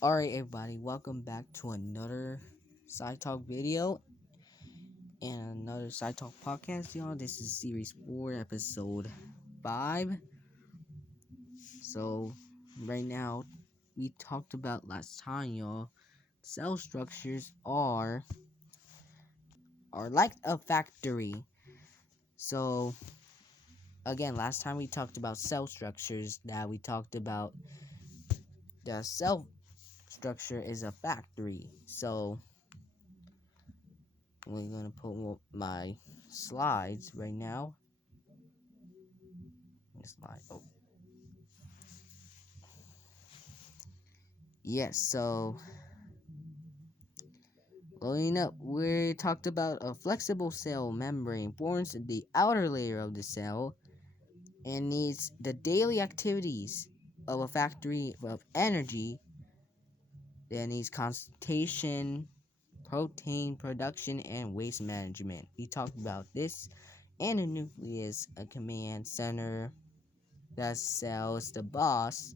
Alright, everybody, welcome back to another Sci-Tok video and another Sci-Tok podcast, y'all. This is series 4, episode 5. So, right now, we talked about last time, y'all. Cell structures are like a factory. So, again, last time we talked about cell structures. Now we talked about the cell structure is a factory. So, we're gonna put my slides right now. Slide. Oh, yes. So, loading up, we talked about a flexible cell membrane forms the outer layer of the cell and needs the daily activities of a factory of energy. That needs concentration, protein production, and waste management. We talked about this, and the nucleus, a command center that cells the boss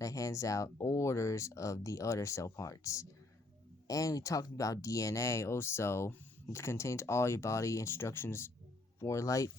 that hands out orders of the other cell parts. And we talked about DNA also. It contains all your body instructions for life.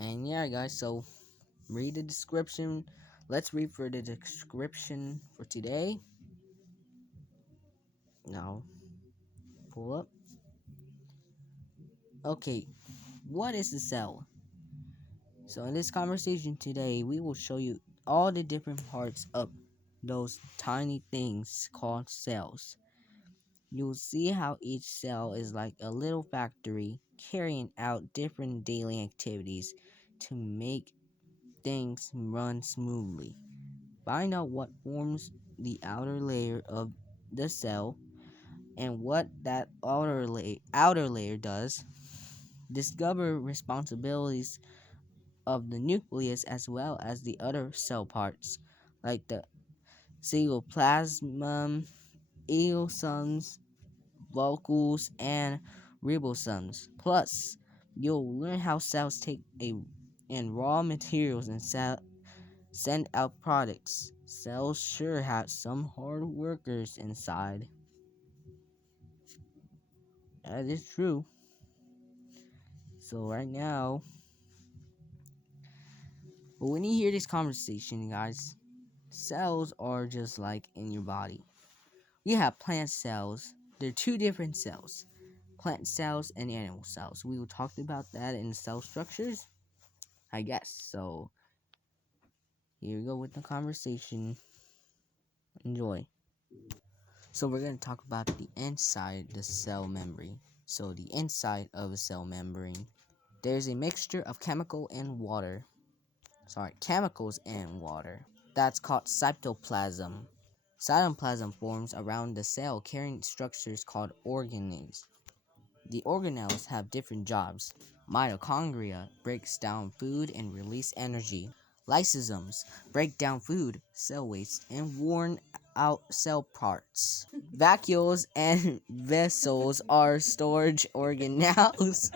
And yeah, guys, so read the description. Let's read for the description for today. Now, pull up. Okay, what is the cell? So, in this conversation today, we will show you all the different parts of those tiny things called cells. You'll see how each cell is like a little factory carrying out different daily activities to make things run smoothly. Find out what forms the outer layer of the cell and what that outer layer does. Discover responsibilities of the nucleus as well as the other cell parts, like the cytoplasm, eosomes, vocals, and ribosomes. Plus, you'll learn how cells take in raw materials and send out products. Cells sure have some hard workers inside. That is true. So right now, but when you hear this conversation, guys, cells are just like in your body. We have plant cells. They're two different cells. Plant cells and animal cells. We talked about that in cell structures, I guess. So here we go with the conversation. Enjoy. So we're going to talk about the inside the cell membrane. So the inside of a cell membrane, there's a mixture of chemicals and water. That's called cytoplasm. Cytoplasm forms around the cell carrying structures called organelles. The organelles have different jobs. Mitochondria breaks down food and release energy. Lysosomes break down food, cell waste, and worn out cell parts. Vacuoles and vessels are storage organelles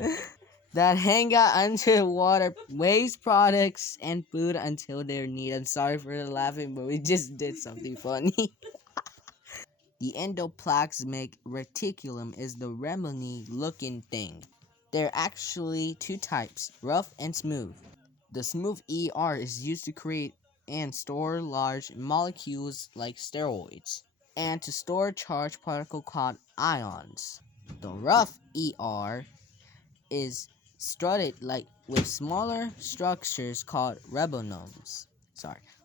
that hang out under water, waste products, and food until they're needed. Sorry for the laughing, but we just did something funny. The endoplasmic reticulum is the remini looking thing. There are actually two types, rough and smooth. The smooth ER is used to create and store large molecules like steroids, and to store charged particles called ions. The rough ER is strutted like with smaller structures called ribosomes.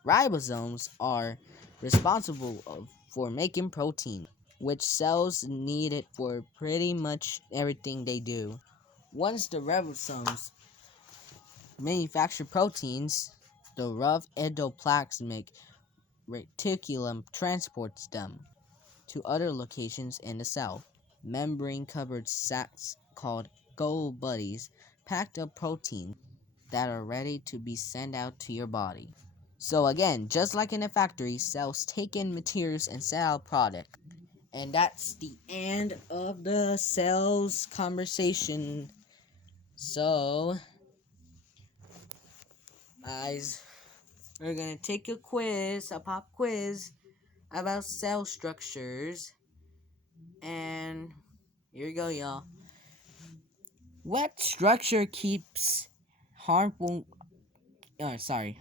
Ribosomes are responsible for making protein, which cells need it for pretty much everything they do. Once the ribosomes manufacture proteins, the rough endoplasmic reticulum transports them to other locations in the cell. Membrane-covered sacs called gold buddies packed up proteins that are ready to be sent out to your body. So again, just like in a factory, cells take in materials and send out product. And that's the end of the cells conversation. So, guys, we're gonna take a pop quiz. about cell structures. And here you go, y'all. What structure keeps harmful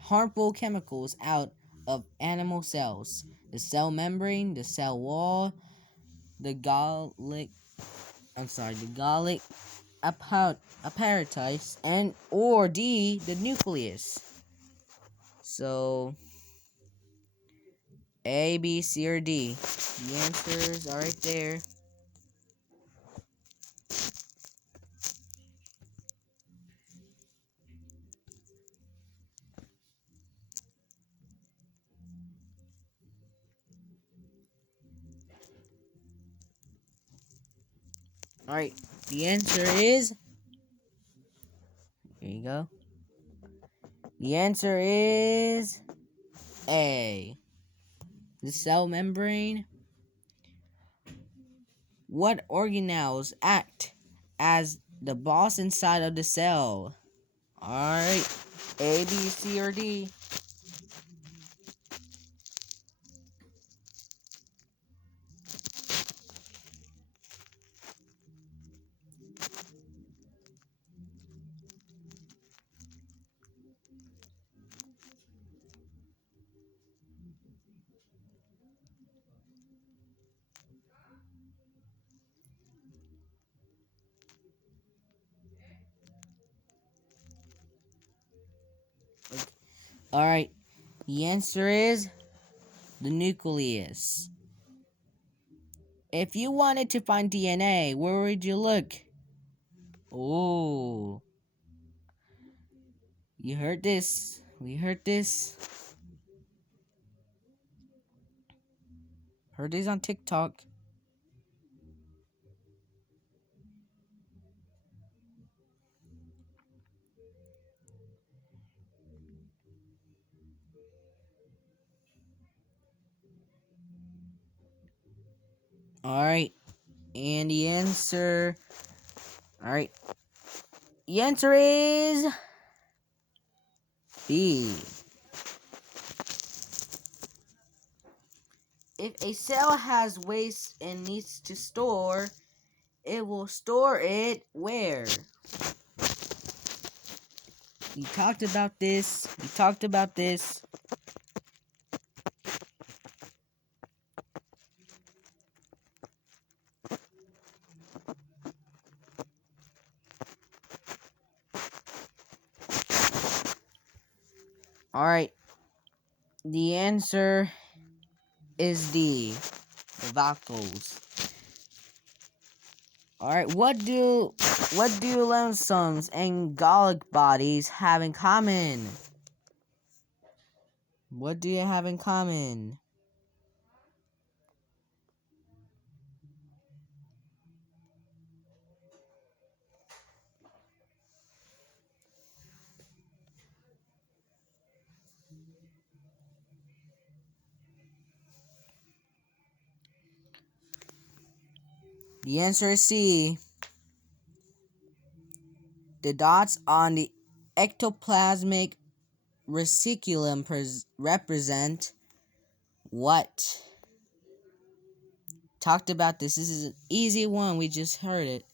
harmful chemicals out of animal cells? The cell membrane, the cell wall, the gallic apparatus, and or D, the nucleus. So A, B, C, or D. The answers are right there. Alright, the answer is. Here you go. The answer is A. The cell membrane. What organelles act as the boss inside of the cell? Alright, A, B, C, or D. Alright, the answer is the nucleus. If you wanted to find DNA, where would you look? Oh, you heard this. We heard this. Heard this on TikTok. Alright, and the answer. Alright, the answer is B. If a cell has waste and needs to store, it will store it where? We talked about this. Alright, the answer is D. The vocals. Alright, what do lymphosomes and Golgi bodies have in common? What do you have in common? The answer is C. The dots on the ectoplasmic reticulum represent what? Talked about this. This is an easy one. We just heard it.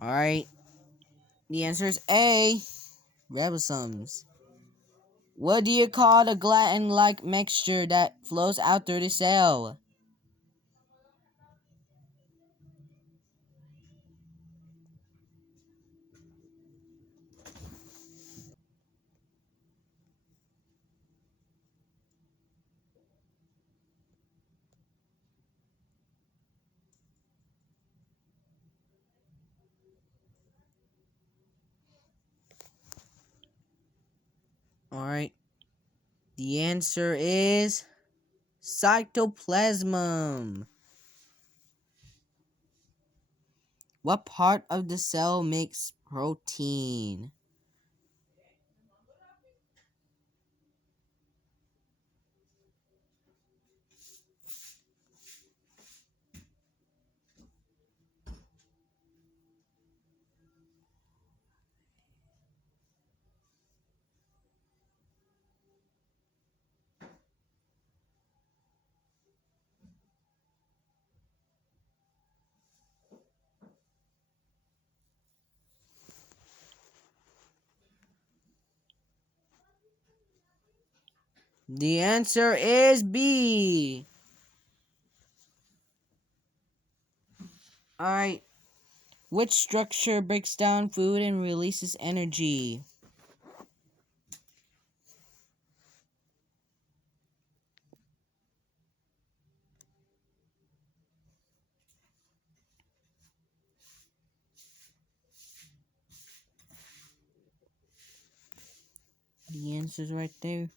Alright. The answer is A. Ribosomes. What do you call the gelatin-like mixture that flows out through the cell? Alright. The answer is cytoplasm. What part of the cell makes protein? The answer is B. Alright. Which structure breaks down food and releases energy? The answer's right there.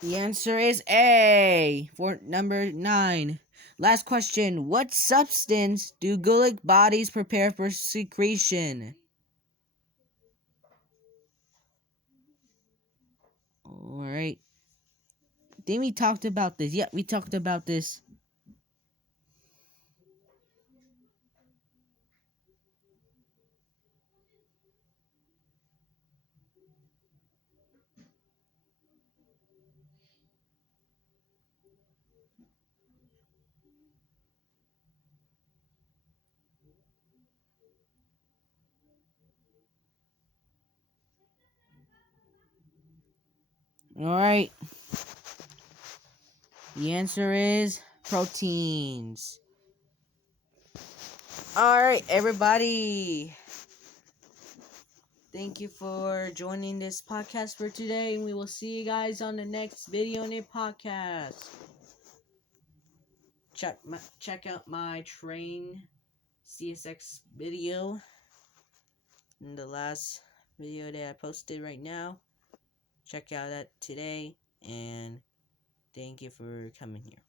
The answer is A for number 9. Last question. What substance do Gulick bodies prepare for secretion? Alright. Then we talked about this. Yeah, we talked about this. Alright. The answer is proteins. Alright, everybody. Thank you for joining this podcast for today, and we will see you guys on the next video in the podcast. Check out my train CSX video in the last video that I posted right now. Check out that today, and thank you for coming here.